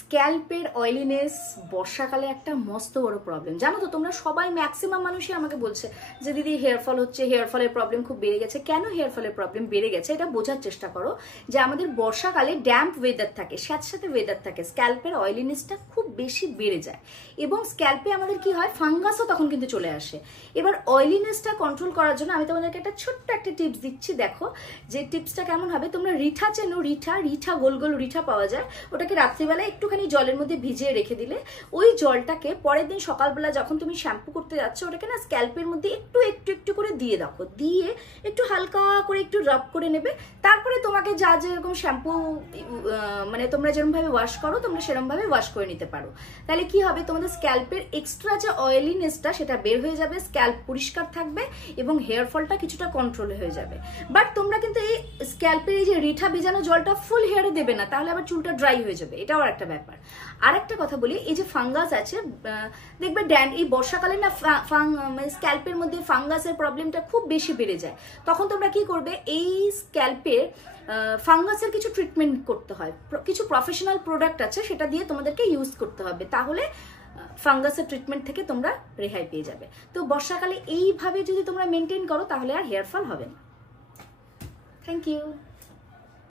স্ক্যাল্পের oiliness বর্ষাকালে একটা মস্ত বড় প্রবলেম। জানো তো তোমরা সবাই, ম্যাক্সিমাম মানুষই আমাকে বলছে যে দিদি হেয়ার ফল হচ্ছে, হেয়ার ফলের প্রবলেম খুব বেড়ে গেছে। কেন হেয়ার ফলের প্রবলেম বেড়ে গেছে এটা বোঝার চেষ্টা করো। যে আমাদের বর্ষাকালে ড্যাম্প ওয়েদার থাকে, স্যাঁতস্যাঁতে ওয়েদার থাকে, স্ক্যাল্পের অয়েলিনেসটা খুব বেশি বেড়ে যায় এবং স্ক্যাল্পে আমাদের কি হয়, ফাঙ্গাসও তখন কিন্তু চলে আসে। এবার অয়েলিনেসটা কন্ট্রোল করার জন্য আমি তোমাদেরকে একটা ছোট্ট একটা টিপস দিচ্ছি। দেখো যে টিপসটা কেমন হবে। তোমরা রিঠা চেনো? রিঠা গোল গোল রিঠা পাওয়া যায়। ওটাকে রাত্রিবেলা একটুখানি জলের মধ্যে ভিজিয়ে রেখে দিলে ওই জলটাকে পরের দিন সকালবেলা যখন তুমি শ্যাম্পু করতে যাচ্ছ ওটাকে না স্ক্যাল্পের মধ্যে একটু একটু একটু করে দিয়ে রাখো, দিয়ে একটু হালকা করে একটু রাব করে নেবে। তারপরে তোমাকে যা যেরকম শ্যাম্পু মানে তোমরা যেরকম ভাবে ওয়াশ করো তোমরা সেরকম ভাবে ওয়াশ করে নিতে পারো। তাহলে কি হবে, তোমাদের স্ক্যাল্পের এক্সট্রা যে অয়েলিনেসটা সেটা বের হয়ে যাবে, স্ক্যাল্প পরিষ্কার থাকবে এবং হেয়ার ফলটা কিছুটা কন্ট্রোল হয়ে যাবে। বাট তোমরা কিন্তু এই স্ক্যাল্পের এই যে রিঠা ভেজানো জলটা ফুল হেয়ারে দেবে না, তাহলে আবার চুলটা ড্রাই হয়ে যাবে। এটাও একটা ব্যাপার। আর একটা কথা বলি, এই যে ফাঙ্গাস আছে দেখবে এই বর্ষাকালে না স্ক্যাল্পের মধ্যে ফাঙ্গাসের প্রবলেমটা খুব বেশি বেড়ে যায়। তখন তোমরা কি করবে, এই স্ক্যাল্পের ফাঙ্গাসের কিছু ট্রিটমেন্ট করতে হয়, কিছু প্রফেশনাল প্রোডাক্ট আছে সেটা দিয়ে তোমাদেরকে ইউজ করতে হবে, তাহলে ফাঙ্গাসের ট্রিটমেন্ট থেকে তোমরা রেহাই পেয়ে যাবে। তো বর্ষাকালে এইভাবে যদি তোমরা মেনটেন করো তাহলে আর হেয়ার ফল হবে না। Thank you.